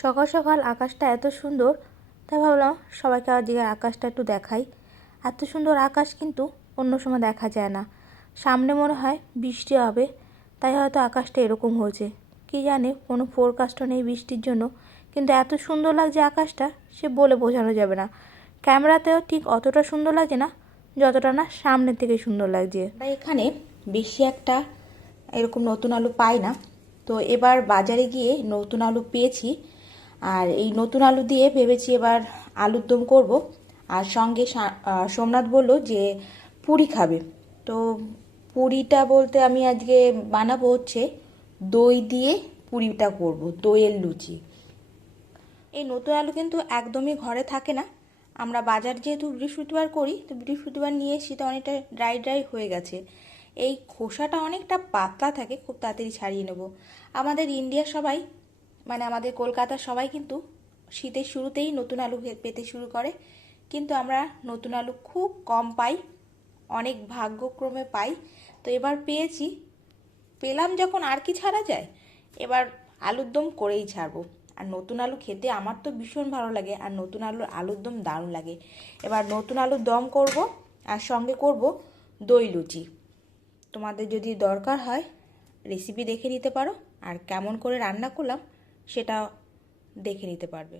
সকাল সকাল আকাশটা এত সুন্দর, তাই ভাবলাম সবাইকে আজকে আকাশটা একটু দেখাই। এত সুন্দর আকাশ কিন্তু অন্য সময় দেখা যায় না। সামনে মনে হয় বৃষ্টি হবে, তাই হয়তো আকাশটা এরকম হয়েছে। কি জানে কোনো ফোরকাস্টও নেই বৃষ্টির জন্য, কিন্তু এত সুন্দর লাগছে আকাশটা, সে বলে বোঝানো যাবে না। ক্যামেরাতেও ঠিক অতটা সুন্দর লাগছে না, যতটা না সামনের থেকে সুন্দর লাগছে। এখানে বেশি একটা এরকম নতুন আলু পাই না, তো এবার বাজারে গিয়ে নতুন আলু পেয়েছি। আর এই নতুন আলু দিয়ে ভেবেছি এবার আলুর দম করব। আর সঙ্গে সোমনাথ বলল যে পুরি খাবে। তো পুরিটা বলতে আমি আজকে বানাবো হচ্ছে দই দিয়ে পুরিটা করব, দইয়ের লুচি। এই নতুন আলু কিন্তু একদমই ঘরে থাকে না। আমরা বাজার যেহেতু বৃহস্পতিবার করি, তো বৃহস্পতিবার নিয়ে তো অনেকটা ড্রাই ড্রাই হয়ে গেছে। এই খোসাটা অনেকটা পাতলা থাকে, খুব তাড়াতাড়ি ছাড়িয়ে নেব। আমাদের ইন্ডিয়া সবাই মানে আমাদের কলকাতার সবাই কিন্তু শীতের শুরুতেই নতুন আলু পেতে শুরু করে। কিন্তু আমরা নতুন আলু খুব কম পাই, অনেক ভাগ্যক্রমে পাই। তো এবার পেয়েছি। পেলাম যখন আর কি ছাড়া যায়, এবার আলুর দম করেই ছাড়বো। আর নতুন আলু খেতে আমার তো ভীষণ ভালো লাগে, আর নতুন আলুর আলুর দম দারুণ লাগে। এবার নতুন আলুর দম করব, আর সঙ্গে করব দই লুচি। তোমাদের যদি দরকার হয় রেসিপি দেখে নিতে পারো। আর কেমন করে রান্না করলাম সেটা দেখে নিতে পারবে।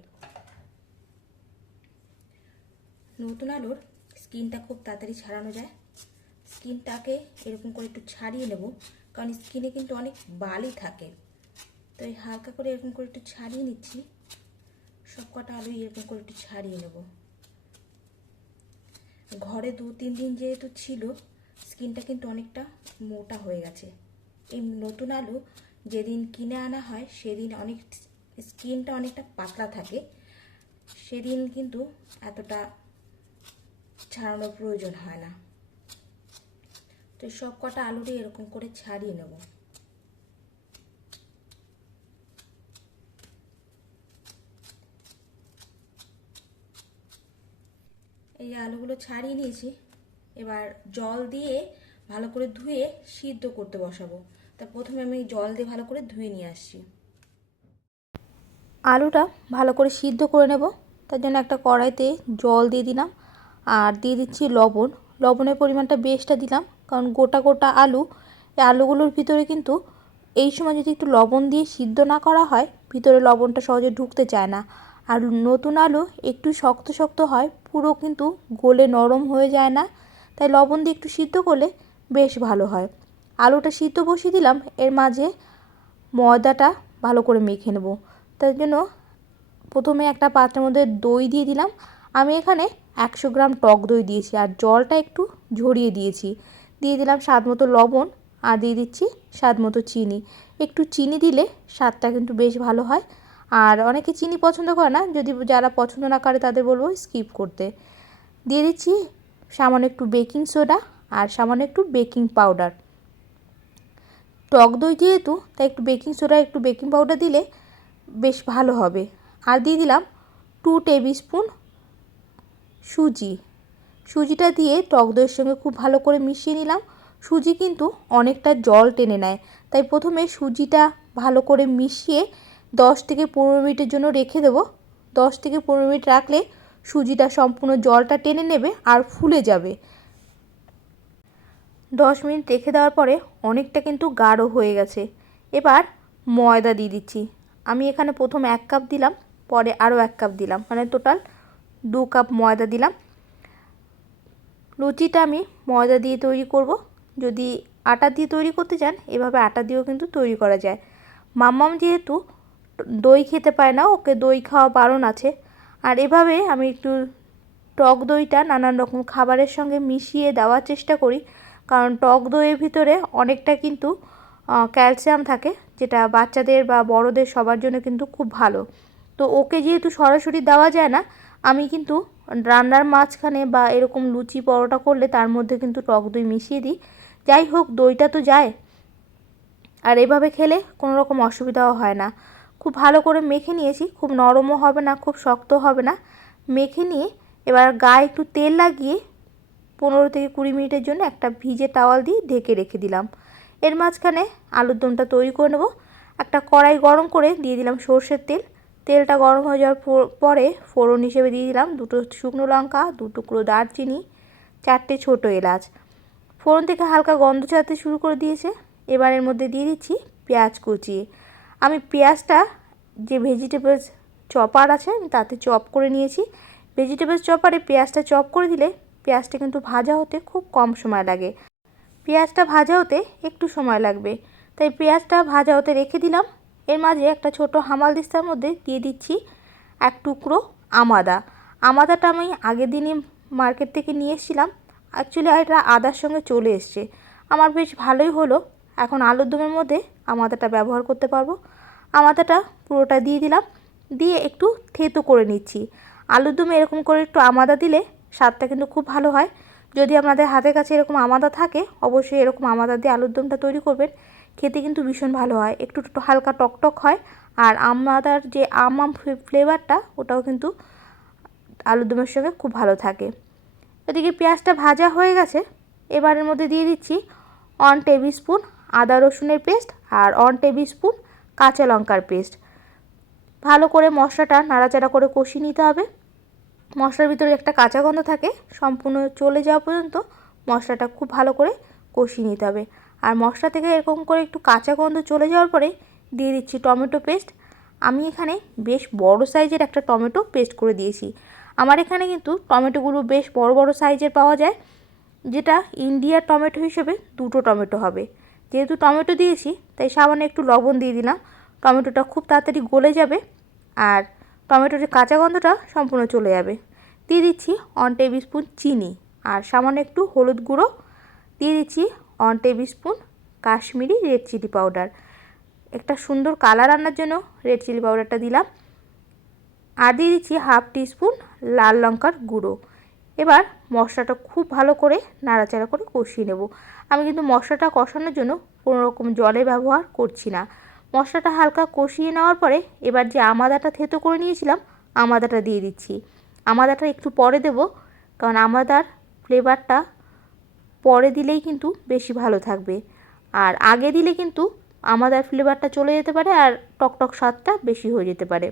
নতুন আলুর স্কিনটা খুব তাড়াতাড়ি ছাড়ানো যায়। স্কিনটাকে এরকম করে একটু ছাড়িয়ে নেব, কারণ স্কিনে কিন্তু অনেক বালি থাকে। তো এই হালকা করে এরকম করে একটু ছাড়িয়ে নিচ্ছি। সব কটা আলু এরকম করে একটু ছাড়িয়ে নেব। ঘরে দু তিন দিন যেহেতু ছিল, স্কিনটা কিন্তু অনেকটা মোটা হয়ে গেছে। এই নতুন আলু যেদিন কিনে আনা হয়, সেদিন অনেক স্কিনটা অনেকটা পাতলা থাকে। সেদিন কিন্তু এতটা ছাড়ানোর প্রয়োজন হয় না। তো সব কটা আলুরই এরকম করে ছাড়িয়ে নেব। এই যে আলুগুলো ছাড়িয়ে নিয়েছি, এবার জল দিয়ে ভালো করে ধুয়ে সিদ্ধ করতে বসাবো। তা প্রথমে আমি জল দিয়ে ভালো করে ধুয়ে নিয়ে আসছি। আলুটা ভালো করে সিদ্ধ করে নেব। তার জন্য একটা কড়াইতে জল দিয়ে দিলাম আর দিয়ে দিচ্ছি লবণ। লবণের পরিমাণটা বেশটা দিলাম কারণ গোটা গোটা আলু, এই আলুগুলোর ভিতরে কিন্তু এই সময় যদি একটু লবণ দিয়ে সিদ্ধ না করা হয়, ভিতরে লবণটা সহজে ঢুকতে চায় না। আর নতুন আলু একটু শক্ত শক্ত হয়, পুরো কিন্তু গোলে নরম হয়ে যায় না। তাই লবণ দিয়ে একটু সিদ্ধ করলে বেশ ভালো হয়। আলুটা সিদ্ধ বসিয়ে দিলাম। এর মাঝে ময়দাটা ভালো করে মেখে নেব। তার জন্য প্রথমে একটা পাত্রের মধ্যে দই দিয়ে দিলাম। আমি এখানে একশো গ্রাম টক দই দিয়েছি আর জলটা একটু ঝরিয়ে দিয়েছি। দিয়ে দিলাম স্বাদ মতো লবণ আর দিয়ে দিচ্ছি স্বাদ মতো চিনি। একটু চিনি দিলে স্বাদটা কিন্তু বেশ ভালো হয়। আর অনেকে চিনি পছন্দ করে না, যদি যারা পছন্দ না করে তাদের বলব স্কিপ করতে। দিয়ে দিচ্ছি সামান্য একটু বেকিং সোডা আর সামান্য একটু বেকিং পাউডার। টক দই যেহেতু, তাই একটু বেকিং সোডা, একটু বেকিং পাউডার দিলে বেশ ভালো হবে। আর দিয়ে দিলাম টু টেবিল স্পুন সুজি। সুজিটা দিয়ে টক দইয়ের সঙ্গে খুব ভালো করে মিশিয়ে নিলাম। সুজি কিন্তু অনেকটা জল টেনে নেয়, তাই প্রথমে সুজিটা ভালো করে মিশিয়ে দশ থেকে পনেরো মিনিটের জন্য রেখে দেবো। দশ থেকে পনেরো মিনিট রাখলে সুজিটা সম্পূর্ণ জলটা টেনে নেবে আর ফুলে যাবে। দশ মিনিট রেখে দেওয়ার পরে অনেকটা কিন্তু গাঢ় হয়ে গেছে। এবার ময়দা দিয়ে দিচ্ছি। আমি এখানে প্রথম এক কাপ দিলাম, পরে আরও এক কাপ দিলাম। মানে টোটাল দু কাপ ময়দা দিলাম। লুচিটা আমি ময়দা দিয়ে তৈরি করব। যদি আটা দিয়ে তৈরি করতে চান, এভাবে আটা দিয়েও কিন্তু তৈরি করা যায়। মাম্মাম যেহেতু দই খেতে পায় না, ওকে দই খাওয়া বারণ আছে। আর এভাবে আমি একটু টক দইটা নানান রকম খাবারের সঙ্গে মিশিয়ে দেওয়ার চেষ্টা করি। কারণ টক দইয়ের ভিতরে অনেকটা কিন্তু ক্যালসিয়াম থাকে, যেটা বাচ্চাদের বা বড়দের সবার জন্য কিন্তু খুব ভালো। তো ওকে যেহেতু সরাসরি দেওয়া যায় না, আমি কিন্তু রান্নার মাঝখানে বা এরকম লুচি পরোটা করলে তার মধ্যে কিন্তু টক দই মিশিয়ে দিই। যাই হোক, দইটা তো যায়। আর এভাবে খেলে কোনো রকম অসুবিধাও হয় না। খুব ভালো করে মেখে নিয়েছি, খুব নরমও হবে না, খুব শক্ত হবে না। মেখে নিয়ে এবার গায়ে একটু তেল লাগিয়ে পনেরো থেকে কুড়ি মিনিটের জন্য একটা ভিজে টাওয়াল দিয়ে ঢেকে রেখে দিলাম। এর মাঝখানে আলুর দমটা তৈরি করে নেব। একটা কড়াই গরম করে দিয়ে দিলাম সর্ষের তেল। তেলটা গরম হয়ে যাওয়ার পর- ফোড়ন হিসেবে দিয়ে দিলাম দুটো শুকনো লঙ্কা, দু টুকরো দারচিনি, চারটে ছোটো এলাচ। ফোড়ন থেকে হালকা গন্ধ ছাড়তে শুরু করে দিয়েছে। এবার এর মধ্যে দিয়ে দিচ্ছি পেঁয়াজ কুচি। আমি পেঁয়াজটা যে ভেজিটেবলস চপার আছে, আমি তাতে চপ করে নিয়েছি। ভেজিটেবলস চপারে পেঁয়াজটা চপ করে দিলে পেঁয়াজটা কিন্তু ভাজা হতে খুব কম সময় লাগে। পেঁয়াজটা ভাজা হতে একটু সময় লাগবে। তাই পেঁয়াজটা ভাজা হতে রেখে দিলাম। এর মাঝে একটা ছোট হামাল দিস্তার মধ্যে দিয়ে দিচ্ছি এক টুকরো আমাদা। আমাদাটা আমি আগের দিনই মার্কেট থেকে নিয়ে এসেছিলাম। অ্যাকচুয়ালি এটা আদার সঙ্গে চলে এসছে। আমার বেশ ভালোই হলো। এখন আলুর দমের মধ্যে আমাদাটা ব্যবহার করতে পারব। আমাদাটা পুরোটা দিয়ে দিলাম। দিয়ে একটু থেতো করে নিচ্ছি। আলুর দমে এরকম করে একটু আমাদা দিলে স্বাদটা কিন্তু খুব ভালো হয়। যদি আপনাদের হাতের কাছে এরকম আমাদা থাকে, অবশ্যই এরকম আমাদা দিয়ে আলুর দমটা তৈরি করবেন। খেতে কিন্তু ভীষণ ভালো হয়। একটু হালকা টকটক হয়। আর আমাদার যে আম আম ফ্লেভারটা, ওটাও কিন্তু আলুর দমের সঙ্গে খুব ভালো থাকে। এদিকে পেঁয়াজটা ভাজা হয়ে গেছে। এবারের মধ্যে দিয়ে দিচ্ছি ওয়ান টেবিল স্পুন আদা রসুনের পেস্ট আর ওয়ান টেবিল স্পুন কাঁচা লঙ্কার পেস্ট। ভালো করে মশলাটা নাড়াচাড়া করে কষিয়ে নিতে হবে। মশলার ভিতরে একটা কাঁচা গন্ধ থাকে, সম্পূর্ণ চলে যাওয়া পর্যন্ত মশলাটা খুব ভালো করে কষিয়ে নিতে হবে। আর মশলা থেকে এরকম করে একটু কাঁচা গন্ধ চলে যাওয়ার পরে দিয়ে দিচ্ছি টমেটো পেস্ট। আমি এখানে বেশ বড় সাইজের একটা টমেটো পেস্ট করে দিয়েছি। আমার এখানে কিন্তু টমেটোগুলো বেশ বড় বড় সাইজের পাওয়া যায়, যেটা ইন্ডিয়ার টমেটো হিসেবে দুটো টমেটো হবে। যেহেতু টমেটো দিয়েছি, তাই সামান্য একটু লবণ দিয়ে দিলাম। টমেটোটা খুব তাড়াতাড়ি গলে যাবে। আর টমেটোর কাঁচা গন্ধটা সম্পূর্ণ চলে যাবে। দিয়ে দিচ্ছি ওয়ান টেবিল স্পুন চিনি আর সামান্য একটু হলুদ গুঁড়ো। দিয়ে দিচ্ছি one tablespoon Kashmiri red chilli powder একটা সুন্দর কালার আনার জন্য রেড চিলি পাউডারটা দিলাম। আর দিয়ে দিচ্ছি হাফ টিস্পুন লাল লঙ্কার গুঁড়ো। এবার মশলাটা খুব ভালো করে নাড়াচাড়া করে কষিয়ে নেব। আমি কিন্তু মশলাটা কষানোর জন্য কোনো রকম জলে ব্যবহার করছি না। মশলাটা হালকা কষিয়ে নেওয়ার পরে এবার যে আমাদাটা থেতো করে নিয়েছিলাম, আমাদাটা দিয়ে দিচ্ছি। আমাদাটা একটু পরে দেব, কারণ আমাদার ফ্লেভারটা পরে দিলেই কিন্তু বেশি ভালো থাকবে। আর আগে দিলে কিন্তু আমাদার ফ্লেভারটা চলে যেতে পারে আর টকটক স্বাদটা বেশি হয়ে যেতে পারে।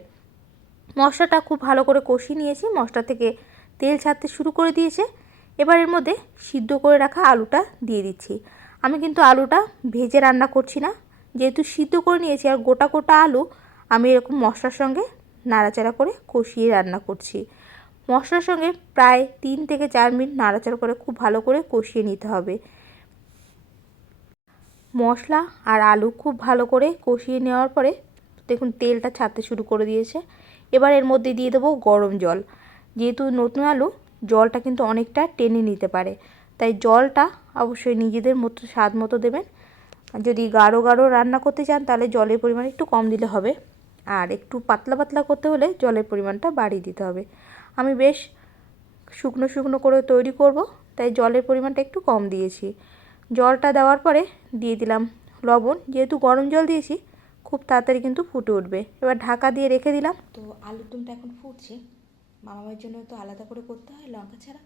মশলাটা খুব ভালো করে কষিয়ে নিয়েছি, মশলা থেকে তেল ছাড়তে শুরু করে দিয়েছে। এবার এর মধ্যে সিদ্ধ করে রাখা আলুটা দিয়ে দিচ্ছি। আমি কিন্তু আলুটা ভেজে রান্না করছি না যেহেতু সিদ্ধ করে নিয়েছি আর গোটা গোটা আলু, আমি এরকম মশলার সঙ্গে নাড়াচাড়া করে কষিয়ে রান্না করছি। মশলার সঙ্গে প্রায় তিন থেকে চার মিনিট নাড়াচাড়া করে খুব ভালো করে কষিয়ে নিতে হবে। মশলা আর আলু খুব ভালো করে কষিয়ে নেওয়ার পরে দেখুন তেলটা ছাড়তে শুরু করে দিয়েছে। এবার এর মধ্যে দিয়ে দেবো গরম জল। যেহেতু নতুন আলু, জলটা কিন্তু অনেকটা টেনে নিতে পারে। তাই জলটা অবশ্যই নিজেদের মতো স্বাদ মতো দেবেন। যদি গাঢ় গাঢ় রান্না করতে চান, তাহলে জলের পরিমাণ একটু কম দিলে হবে। আর একটু পাতলা পাতলা করতে হলে জলের পরিমাণটা বাড়িয়ে দিতে হবে। আমি বেশ শুকনো শুকনো করে তৈরি করব, তাই জলের পরিমাণটা একটু কম দিয়েছি। জলটা দেওয়ার পরে দিয়ে দিলাম লবণ। যেহেতু গরম জল দিয়েছি, খুব তাড়াতাড়ি কিন্তু ফুটে উঠবে। এবার ঢাকা দিয়ে রেখে দিলাম। তো আলুর দমটা এখন ফুটছে। মামামের জন্য তো আলাদা করে করতে হয়, লঙ্কা ছাড়া।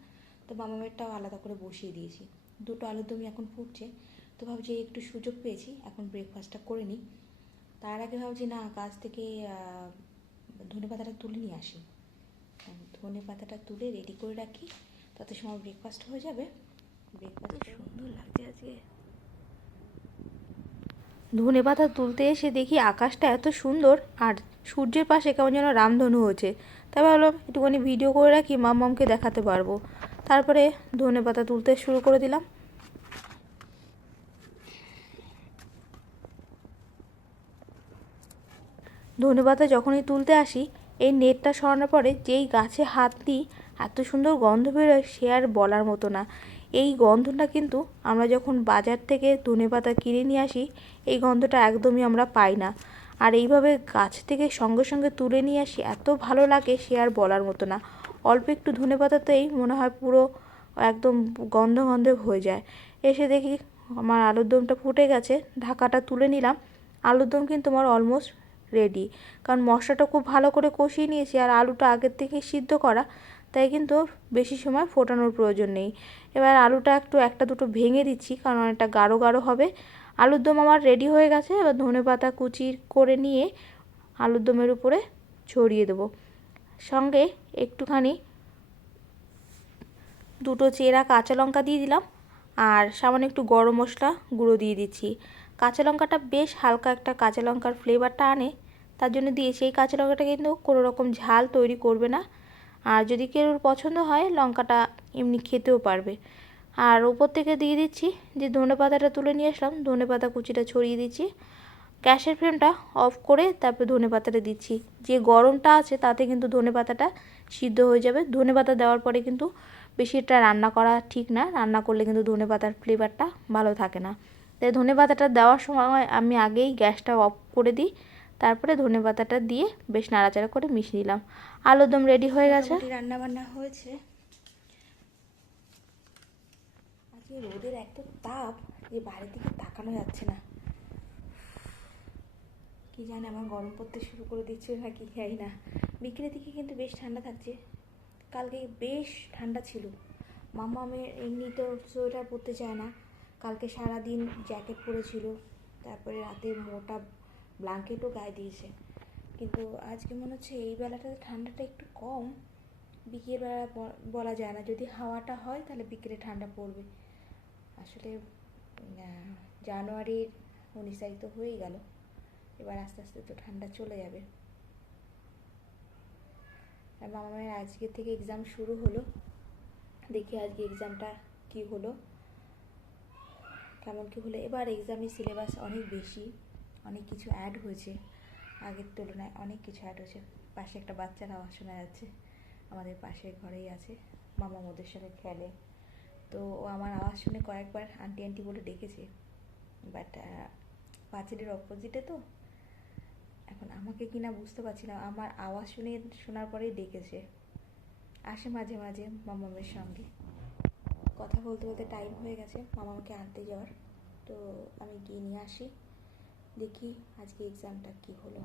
তো মামামেরটাও আলাদা করে বসিয়ে দিয়েছি। দুটো আলুর দমই এখন ফুটছে। তো ভাবছি একটু সুযোগ পেয়েছি এখন ব্রেকফাস্টটা করে নিই। তার আগে ভাবছি না কাজ থেকে ধনে পাতাটা তুলে নিয়ে আসি। ধনে পাতাটা তুলে রেডি করে রাখি তাতে সময় ব্রেকফাস্ট হয়ে যাবে। ব্রেকফাস্ট সুন্দর লাগছে আজকে। ধনে পাতা তুলতে এসে দেখি আকাশটা এত সুন্দর আর সূর্যের পাশে কেমন যেন রামধনু হয়েছে। তাই ভাবলাম একটুখানি ভিডিও করে রাখি মাম্মামকে দেখাতে পারব। তারপরে ধনে পাতা তুলতে শুরু করে দিলাম। ধনে পাতা যখনই তুলতে আসি, এই নেটটা সরানোর পরে যেই গাছে হাত দিই, এত সুন্দর গন্ধ বেরোয় সে আর বলার মতো না। এই গন্ধটা কিন্তু আমরা যখন বাজার থেকে ধনেপাতা কিনে নিয়ে আসি, এই গন্ধটা একদমই আমরা পাই না। আর এইভাবে গাছ থেকে সঙ্গে সঙ্গে তুলে নিয়ে আসি, এত ভালো লাগে সে আর বলার মতো না। অল্প একটু ধনে পাতাতেই মনে হয় পুরো একদম গন্ধ গন্ধে হয়ে যায়। এসে দেখি আমার আলুর দমটা ফুটে গেছে, ঢাকাটা তুলে নিলাম। আলুর দম কিন্তু আমার অলমোস্ট রেডি কারণ মশলাটা খুব ভালো করে কষিয়ে নিয়েছি আর আলুটা আগের থেকে সিদ্ধ করা, তাই কিন্তু বেশি সময় ফোটানোর প্রয়োজন নেই। এবার আলুটা একটু একটা দুটো ভেঙে দিচ্ছি, কারণ অনেকটা গাঢ় গাঢ় হবে। আলুর দম আমার রেডি হয়ে গেছে, এবার ধনে পাতা কুচি করে নিয়ে আলুর দমের উপরে ছড়িয়ে দেবো। সঙ্গে একটুখানি দুটো চেরা কাঁচা লঙ্কা দিয়ে দিলাম, আর সামান্য একটু গরম মশলা গুঁড়ো দিয়ে দিচ্ছি। কাঁচা লঙ্কাটা বেশ হালকা একটা কাঁচা লঙ্কার ফ্লেভারটা আনে তার জন্য দিয়েছি এই কাঁচা লঙ্কাটা কিন্তু কোনো রকম ঝাল তৈরি করবে না। আর যদি কেউ পছন্দ হয়, লঙ্কাটা এমনি খেতেও পারবে। আর ওপর থেকে দিয়ে দিচ্ছি যে ধনে পাতাটা তুলে নিয়ে আসলাম, ধনে পাতা কুচিটা ছড়িয়ে দিচ্ছি। গ্যাসের ফ্লেমটা অফ করে তারপরে ধনে পাতাটা দিচ্ছি। যে গরমটা আছে, তাতে কিন্তু ধনে পাতাটা সিদ্ধ হয়ে যাবে। ধনে পাতা দেওয়ার পরে কিন্তু বেশি এটা রান্না করা ঠিক না। রান্না করলে কিন্তু ধনে পাতার ফ্লেভারটা ভালো থাকে না। তাই ধনে পাতাটা দেওয়ার সময় আমি আগেই গ্যাসটা অফ করে দিই। তারপরে ধনে পাতাটা দিয়ে বেশ নাড়াচাড়া করে মিশিয়ে দিলাম আলুর দম রেডি হয়ে গেছে। রান্না বান্না হয়েছে। আজকে রোদের এত তাপ যে বাইরের দিকে তাকানো যাচ্ছে না। কি জানি আমার গরম পড়তে শুরু করে দিচ্ছে না কি জানি না। বিকেলের দিকে কিন্তু বেশ ঠান্ডা থাকছে। কালকে বেশ ঠান্ডা ছিল। মামা আমি এমনি তো সোয়েটার পরতে চায় না। কালকে সারা দিন জ্যাকেট পরেছিল। তারপরে রাতে মোটা ব্ল্যাঙ্কেটও গায়ে দিয়েছে। কিন্তু আজকে মনে হচ্ছে এই বেলাটাতে ঠান্ডাটা একটু কম। বিকেলবেলা বলা যায় না। যদি হাওয়াটা হয় তাহলে বিকেলে ঠান্ডা পড়বে। আসলে জানুয়ারির উনিশ তারিখ তো হয়েই গেল। এবার আস্তে আস্তে তো ঠান্ডা চলে যাবে। আর মামা মায়ের আজকে থেকে এক্সাম শুরু হলো। দেখি আজকে এক্সামটা কি হলো। কেমন কি হলো। এবার এক্সামের সিলেবাস অনেক বেশি। অনেক কিছু অ্যাড হয়েছে। আগের তুলনায় অনেক কিছু অ্যাড হয়েছে। পাশে একটা বাচ্চার আওয়াজ শোনা যাচ্ছে। আমাদের পাশের ঘরেই আছে। মামা মোদের সাথে খেলে। তো ও আমার আওয়াজ শুনে কয়েকবার আন্টি আন্টি বলে ডেকেছে। বাট পাঁচিলের অপোজিটে তো? এখন আমাকে কিনা বুঝতে পারছি না। আমার আওয়াজ শুনে, শোনার পরেই ডেকেছে। আসে মাঝে মাঝে মামামের সঙ্গে। কথা বলতে বলতে টাইম হয়ে গেছে। মামাকে আনতে যাওয়ার। তো আমি গিয়ে নিয়ে আসি। দেখি আজকে এক্সামটা কি হলো।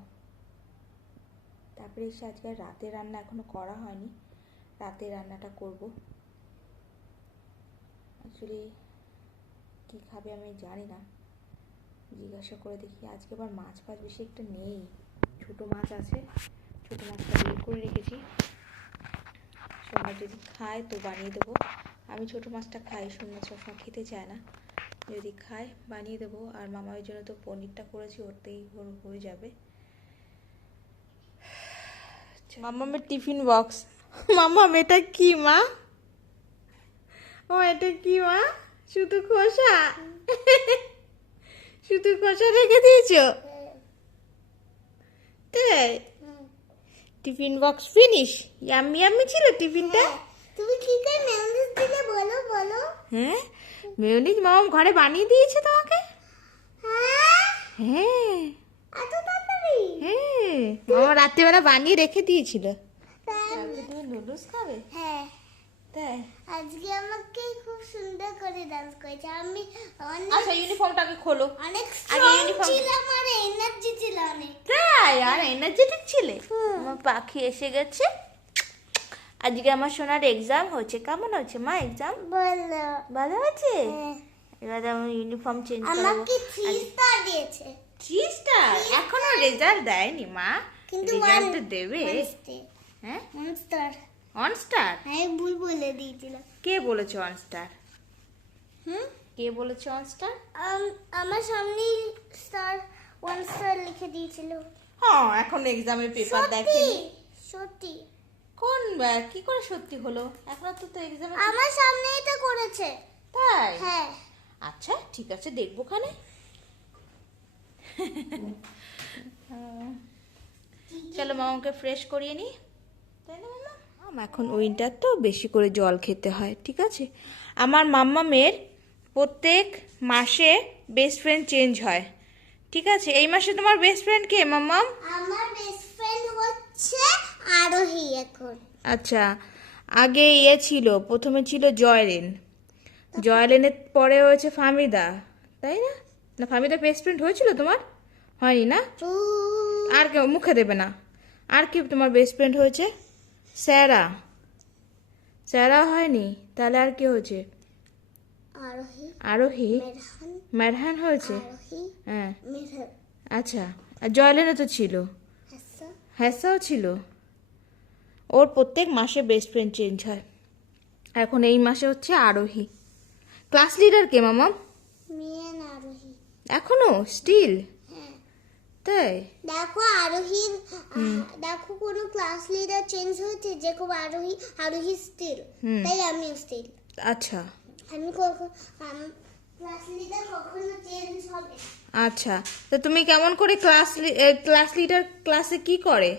তারপরে এসে আজকে রাতের রান্না এখনও করা হয়নি। রাতের রান্নাটা করব। অ্যাকচুয়ালি কী খাবে আমি জানি না। জিজ্ঞাসা করে দেখি আজকে আবার মাছ ফাছ বেশি একটা নেই। ছোটো মাছ আছে, ছোটো মাছটা বের করে রেখেছি। সবাই যদি খায় তো বানিয়ে দেবো। আমি ছোটো মাছটা খাই সোমবার সবসময় খেতে চায় না। যদি খায় বানিয়ে দেবো। আর মামার জন্য তো পনিরটা করেছি ওতেই হয়ে যাবে। মামামের টিফিন বক্স। মামাম এটা কি মা? ও এটা কি মা? শুধু খোসা? শুধু খোসা রেখে দিয়েছ? তাই tiffin box finish yummy yummy ছিল টিফিনটা? তুমি কি করে মেয়োনিজ দিলে বলো বলো। হ্যাঁ? মেয়নিজ মামাম ঘরে বানিয়ে দিয়েছে তোমাকে? হ্যাঁ। হ্যাঁ হ্যাঁ। মামা রাত্রিবেলা বানিয়ে রেখে দিয়েছিল। তুমি নুডলস খাবে? হ্যাঁ। তাই? আজকে আমাকে খুব সুন্দর করে ডান্স করেছে। আমি অনেক আচ্ছা ইউনিফর্মটাকে খোলো। অনেক আগে uniform- ছিলাম আর এনার্জি ছিল অনেক। তাই? আর এনার্জেটিক ছিলে? আমার পাখি এসে গেছে। আজকে আমার সোনার এক্সাম হচ্ছে। কেমন হচ্ছে? মা এক্সাম বলো ভালো হয়েছে হ্যাঁ। এবার আমি ইউনিফর্ম চেঞ্জ করব। আমাকে থ্রি স্টার দিয়েছে থ্রি স্টার এখনও রেজাল্ট দেয়নি মা। কিন্তু রেজাল্ট দেবে। হ্যাঁ? ওয়ান স্টার অন স্টার আমি ভুল বলে দিয়েছিলাম। কে বলেছে অন স্টার হুম? কে বলেছে অন স্টার আম- আমার সামনেই স্টার ওয়ান স্টার লিখে দিয়েছিল। হ্যাঁ এখন এক্সামের পেপার দেখেনি। সত্যি? কোন কি করে সত্যি হলো? এখনও তো তো এক্সাম আমার সামনেই তো করেছে। তাই? হ্যাঁ। আচ্ছা ঠিক আছে দেখব খানে চলো মামাকে ফ্রেশ করিয়ে নি। তাই না মামা? মাম এখন উইন্টার তো বেশি করে জল খেতে হয় ঠিক আছে? আমার মাম্মামের প্রত্যেক মাসে বেস্ট ফ্রেন্ড চেঞ্জ হয় ঠিক আছে? এই মাসে তোমার বেস্ট ফ্রেন্ড কে মাম্মাম? আমার বেস্ট ফ্রেন্ড হচ্ছে আরোহী এখন। আচ্ছা আগে ইয়ে ছিল প্রথমে ছিল জয়লেন জয়লেনের পরে হয়েছে ফামিদা তাই না? না ফামিদা বেস্ট ফ্রেন্ড হয়েছিল তোমার? হয়নি না? আর কেউ মুখে দেবে না। আর কি তোমার বেস্ট ফ্রেন্ড হয়েছে? স্যারা। স্যারা হয়নি তাহলে আর কি হয়েছে? আরোহী। আরোহী? মেরহান। হয়েছে? হ্যাঁ। আচ্ছা আর জয়লেনও তো ছিল। হ্যাসাও ছিল? ওর প্রত্যেক মাসে বেস্ট ফ্রেন্ড চেঞ্জ হয়। এখন এই মাসে হচ্ছে আরোহী। ক্লাস লিডার কে মামা? আরোহী। এখনও? স্টিল হ্যাঁ। তাই? দেখো আরোহীর আহ, দেখো কোনো ক্লাস লিডার চেঞ্জ হয়েছে যে খুব আরোহী আরোহী স্টিল। তাই আমি স্টিল আচ্ছা। আমি কখন ক্লাস লিডার কখনো চেঞ্জ হবে আচ্ছা। তো তুমি কেমন করে ক্লাস ক্লাস লিডার ক্লাসে কি করে?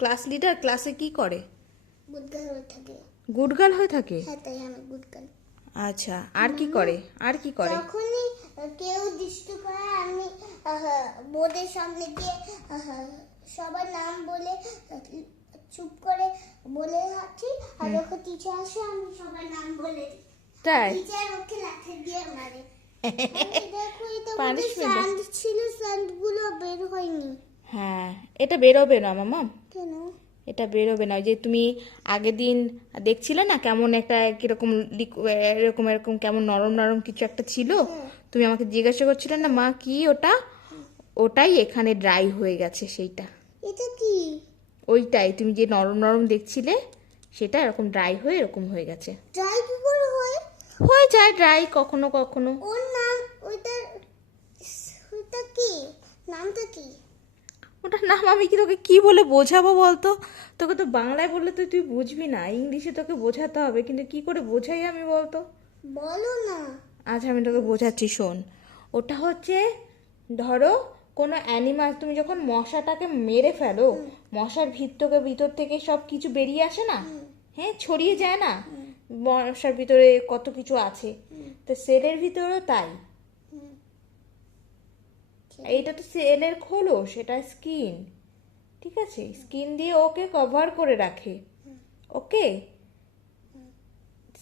ক্লাস লিডার ক্লাসে কি করে? হয়ে গুড গার্ল হয়ে থাকে? হ্যাঁ তাই আমি গুড গার্ল আচ্ছা আর কি করে? আর কি করে? যখনই কেউ দুষ্টু করে আমি বোর্ডের সামনে গিয়ে সবার নাম বলে চুপ করে বলে যাচ্ছি আর যখন টিচার আসে আমি সবার নাম বলে দিই। তাই? টিচার ওকে লাঠি দিয়ে মারে। দেখো এটা ছিল স্যান্ডগুলো বের হয়নি। হ্যাঁ এটা বেরোবে না মামা। কেন? এটা বেরোবে না। ওই যে তুমি আগের দিন দেখছিলে না কেমন একটা কীরকম এরকম এরকম কেমন নরম নরম কিছু একটা ছিল? তুমি আমাকে জিজ্ঞাসা করছিলে না মা কি ওটা? ওটাই এখানে ড্রাই হয়ে গেছে সেইটা। এটা কি? ওইটাই তুমি যে নরম নরম দেখছিলে সেটা এরকম ড্রাই হয়ে এরকম হয়ে গেছে। ড্রাই কি করে হয়? হয়ে যায় ড্রাই কখনো কখনো। ওর নাম ওইটা ওইটা কি? নামটা কি? ওটার নাম আমি কি তোকে কি বলে বোঝাবো বলতো? তোকে তো বাংলায় বললে তো তুই বুঝবি না ইংলিশে তোকে বোঝাতে হবে কিন্তু কি করে বোঝাই আমি বলতো? বলো না। আচ্ছা আমি তোকে বোঝাচ্ছি শোন। ওটা হচ্ছে ধরো কোনো অ্যানিমাল তুমি যখন মশাটাকে মেরে ফেলো মশার ভিতর ভিতর থেকে সব কিছু বেরিয়ে আসে না? হ্যাঁ ছড়িয়ে যায় না? মশার ভিতরে কত কিছু আছে? তো সেলের ভিতরেও তাই। এইটা তো সেলের খোলো সেটা স্কিন। ঠিক আছে? স্কিন দিয়ে ওকে কভার করে রাখে। ওকে?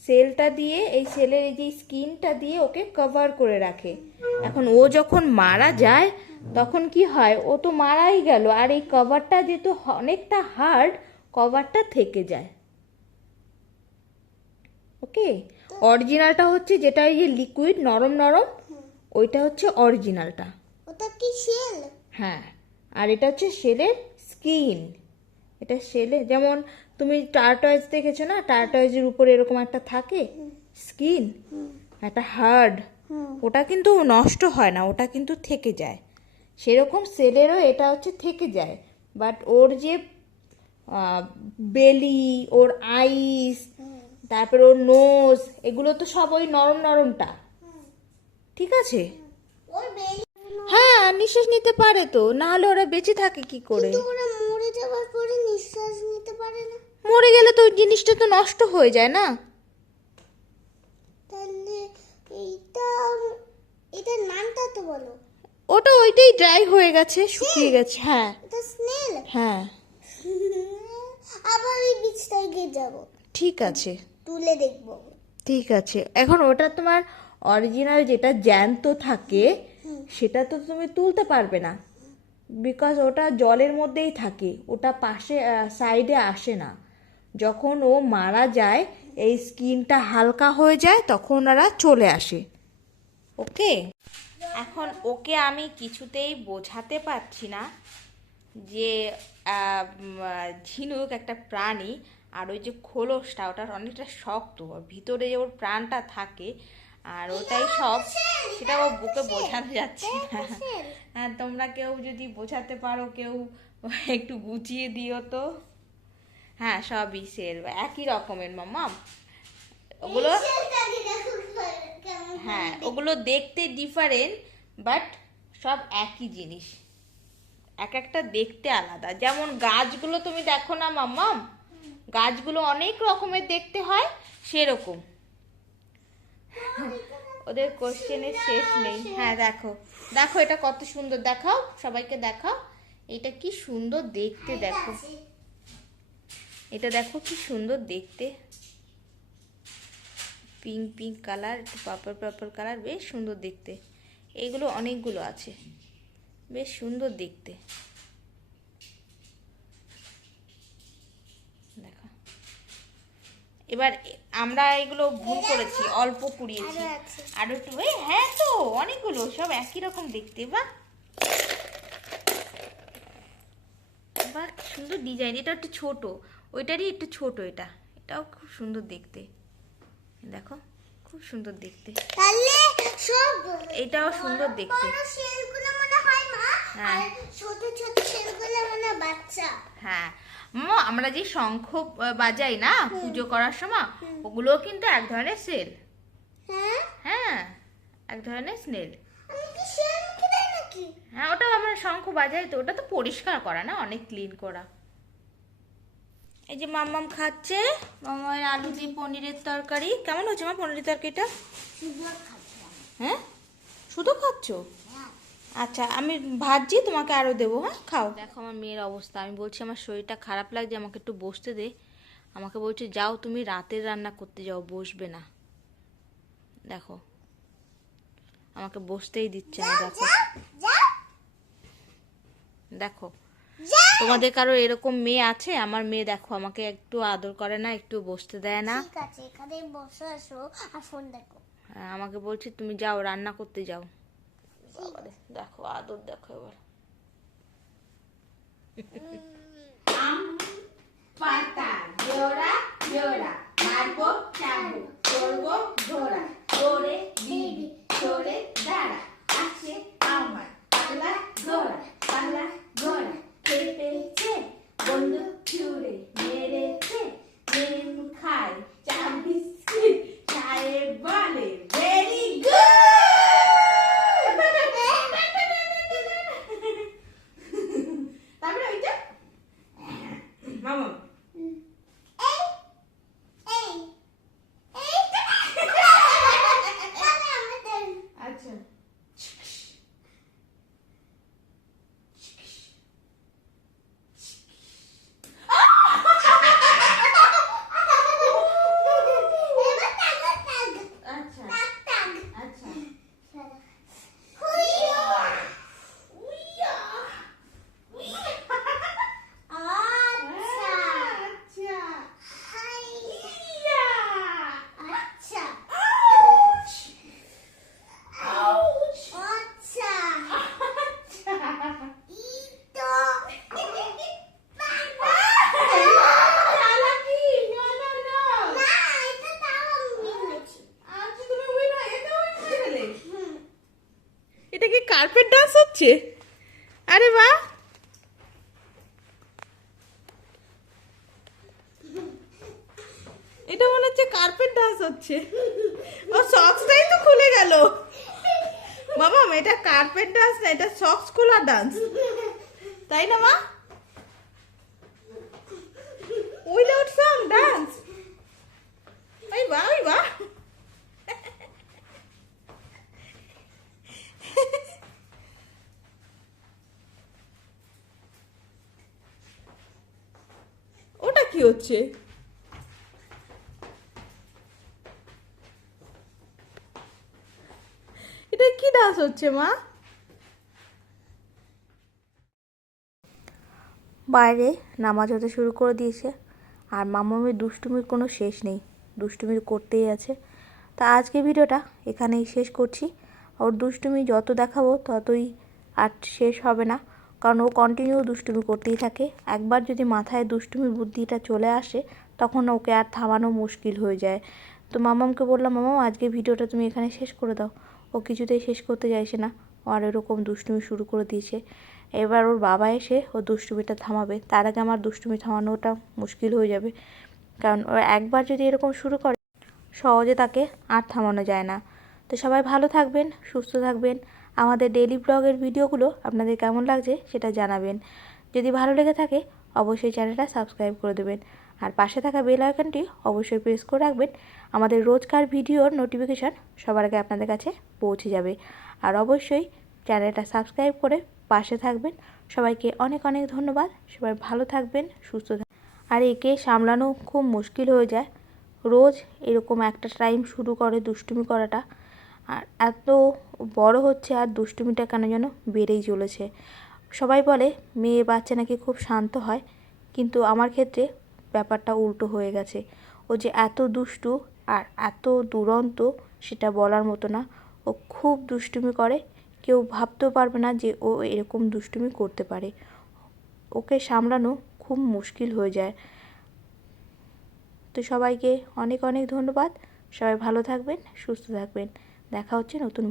সেলটা দিয়ে এই সেলের এই যে স্কিনটা দিয়ে ওকে কভার করে রাখে। এখন ও যখন মারা যায় তখন কি হয়? ও তো মারাই গেল। আর এই কভারটা যেহেতু অনেকটা হার্ড কভারটা থেকে যায়। ওকে? অরিজিনালটা হচ্ছে যেটা ওই যে লিকুইড নরম নরম ওইটা হচ্ছে অরিজিনালটা ওটা কি শেল? হ্যাঁ আর এটা হচ্ছে শেলের স্কিন। এটা শেলে যেমন তুমি টার্টয়েজ দেখেছ না? টার্টয়েজের উপরে এরকম একটা থাকে স্কিন? একটা হার্ড। ওটা কিন্তু নষ্ট হয় না ওটা কিন্তু থেকে যায়। সেরকম সেলেরও এটা হচ্ছে থেকে যায়। বাট ওর যে বেলি ওর আইস তারপর ওর নোজ এগুলো তো সব ওই নরম নরমটা। ঠিক আছে? ওর বেলি হ্যাঁ নিঃশ্বাস নিতে পারে তো। না হলে ওরা বেঁচে থাকে কি করে? কিন্তু ওরা মরে যাওয়ার পরে নিঃশ্বাস নিতে পারে না। মরে গেলে তো ওই জিনিসটা তো নষ্ট হয়ে যায় না? তাহলে এইটা এটার নামটা তো বলো। ওটা ওইটাই ড্রাই হয়ে গেছে শুকিয়ে গেছে হ্যাঁ। এটা স্নেল হ্যাঁ। আবার ওই বীজটায় গিয়ে যাব। ঠিক আছে। তুলে দেখব। ঠিক আছে। এখন ওটা তোমার অরিজিনাল যেটা জ্যান্ত থাকে সেটা তো তুমি তুলতে পারবে না। বিকজ ওটা জলের মধ্যেই থাকে, ওটা পাশে সাইডে আসে না। যখন ও মারা যায়, এই স্কিনটা হালকা হয়ে যায়, তখন ওরা চলে আসে। ওকে এখন ওকে আমি কিছুতেই বোঝাতে পারছি না যে ঝিনুক একটা প্রাণী, আর ওই যে খোলসটা, ওটার অনেকটা শক্ত। ভিতরে যে ওর প্রাণটা থাকে আর ওটাই সব। সেটা ও বুকে বোঝানো যাচ্ছে হ্যাঁ তোমরা কেউ যদি বোঝাতে পারো, কেউ একটু বুঝিয়ে দিও তো। হ্যাঁ সবই সেল একই রকমের মামা ওগুলো হ্যাঁ ওগুলো দেখতে ডিফারেন্ট বাট সব একই জিনিস। এক একটা দেখতে আলাদা। যেমন গাছগুলো তুমি দেখো না মাম্মাম গাছগুলো অনেক রকমের দেখতে হয়, সেরকম। ওদের কোশ্চেনের শেষ নেই। হ্যাঁ দেখো। দেখো এটা কত সুন্দর দেখাও সবাইকে দেখাও। এটা কি সুন্দর দেখতে দেখো। এটা দেখো কি সুন্দর দেখতে। পিঙ্ক পিঙ্ক কালার একটু পার্পল কালার বেশ সুন্দর দেখতে। এগুলো অনেকগুলো আছে। বেশ সুন্দর দেখতে দেখো এবার আমরা এগুলো ভুল করেছি অল্প কুড়িয়েছি। আরও। একটু এই হ্যাঁ তো অনেকগুলো সব একই রকম দেখতে বা। সুন্দর ডিজাইন এটা একটু ছোট ওইটারই একটু ছোট এটা। এটাও খুব সুন্দর দেখতে। দেখো খুব সুন্দর দেখতে। তাহলে সব এটাও সুন্দর দেখতে। শেলগুলো মনে হয় মা। আর ছোট ছোট শেলগুলো মনে বাচ্চা। হ্যাঁ আমরা যে শঙ্খ বাজাই না পুজো করার সময় ওগুলোও কিন্তু এক ধরনের সেল হ্যাঁ? হ্যাঁ এক ধরনের স্নেল হ্যাঁ ওটা আমরা শঙ্খ বাজাই তো ওটা তো পরিষ্কার করা না অনেক ক্লিন করা। এই যে মাম্মাম খাচ্ছে মামার আলু দিয়ে পনিরের তরকারি। কেমন হচ্ছে মা পনিরের তরকারিটা? হ্যাঁ? শুধু খাচ্ছ? আচ্ছা আমি ভাজছি তোমাকে আরও দেবো হ্যাঁ? খাও। দেখো আমার মেয়ের অবস্থা আমি বলছি আমার শরীরটা খারাপ লাগছে আমাকে একটু বসতে দে। আমাকে বলছে যাও তুমি রাতের রান্না করতে যাও বসবে না। দেখো আমাকে বসতেই দিচ্ছে না দেখো। দেখো তোমাদের কারও এরকম মেয়ে আছে? আমার মেয়ে দেখো আমাকে একটু আদর করে না একটু বসতে দেয় না। ঠিক আছে এখানে বসে আসো আর ফোন দেখো। হ্যাঁ, আমাকে বলছে তুমি যাও রান্না করতে যাও। বাবারে, দেখো আদর দেখো এবার পাতা জোড়া জোড়া মারবো চাবো করব ঘোড়া করে দিবি চড়ে দাঁড়া আসে আমার পাগলা ঘোড়া পাগলা ঘোড়া খেপেছে বন্দুক ছুড়ে মেরেছে প্রেম খায় চা বিস্কিট চায়ে বলে ভেরি গুড তারপরে ওইটা মামা এই এই এই তাহলে আমাদের আচ্ছা এবার টাগ টাগ আচ্ছা টাগ টাগ আচ্ছা হুইয়া উইয়া আচ্ছা আচ্ছা হাই ইয়া আচ্ছা আউচ আউচ আচ্ছা আচ্ছা ইতো চালাকি নো নো নো না এটা তাও আমি নিয়েছি আচ্ছা তুমি উইন হয়ে এটা উইন হয়ে গেলে হুম এটা কি কার্পেট হচ্ছে? আরে বা এটা মনে হচ্ছে কার্পেট ডান্স হচ্ছে। ও সক্সটাই তো খুলে গেল। বাবা, এটা কার্পেট ডান্স না, এটা সক্স খোলা ডান্স তাই না, মা? উইদাউট সং ডান্স ওই বা ওই বা এটা কি ডান্স হচ্ছে, মা? বাইরে নামাজ হতে শুরু করে দিয়েছে, আর মামামের দুষ্টুমির কোনো শেষ নেই, দুষ্টুমির করতেই আছে। তা আজকে ভিডিওটা এখানেই শেষ করছি। ওর দুষ্টুমি যত দেখাবো ততই আর শেষ হবে না। কারণ ও কন্টিনিউ দুষ্টুমি করতেই থাকে। একবার যদি মাথায় দুষ্টুমির বুদ্ধিটা চলে আসে, তখন ওকে আর থামানো মুশকিল হয়ে যায়। তো মামামকে বললাম, মামাম আজকে ভিডিওটা তুমি এখানে শেষ করে দাও। ও কিছুতেই শেষ করতে চাইছে না। ও আর এরকম দুষ্টুমি শুরু করে দিয়েছে। এবার ওর বাবা এসে ও দুষ্টুমিটা থামাবে। তার আগে আমার দুষ্টুমি থামানোটা মুশকিল হয়ে যাবে। কারণ ও একবার যদি এরকম শুরু করে, সহজে তাকে আর থামানো যায় না। তো সবাই ভালো থাকবেন, সুস্থ থাকবেন। আমাদের ডেলি ব্লগের ভিডিওগুলো আপনাদের কেমন লাগছে সেটা জানাবেন। যদি ভালো লেগে থাকে, অবশ্যই চ্যানেলটা সাবস্ক্রাইব করে দেবেন। আর পাশে থাকা বেল আইকনটি অবশ্যই প্রেস করে রাখবেন। আমাদের রোজকার ভিডিওর নোটিফিকেশান সবার আগে আপনাদের কাছে পৌঁছে যাবে। আর অবশ্যই চ্যানেলটা সাবস্ক্রাইব করে পাশে থাকবেন। সবাইকে অনেক অনেক ধন্যবাদ। সবাই ভালো থাকবেন, সুস্থ থাকবেন। আর একে সামলানো খুব মুশকিল হয়ে যায়। রোজ এরকম একটা টাইম শুরু করে দুষ্টুমি করাটা। আর এত বড় হচ্ছে আর দুষ্টুমিটা কেন যেন বেড়েই চলেছে। সবাই বলে, মেয়ে বাচ্চা নাকি খুব শান্ত হয়, কিন্তু আমার ক্ষেত্রে ব্যাপারটা উল্টো হয়ে গেছে। ও যে এত দুষ্টু আর এত দুরন্ত সেটা বলার মতো না। ও খুব দুষ্টুমি করে, কেউ ভাবতেও পারবে না যে ও এরকম দুষ্টুমি করতে পারে। ওকে সামলানো খুব মুশকিল হয়ে যায়। তো সবাইকে অনেক অনেক ধন্যবাদ। সবাই ভালো থাকবেন, সুস্থ থাকবেন। দেখা হচ্ছে নতুন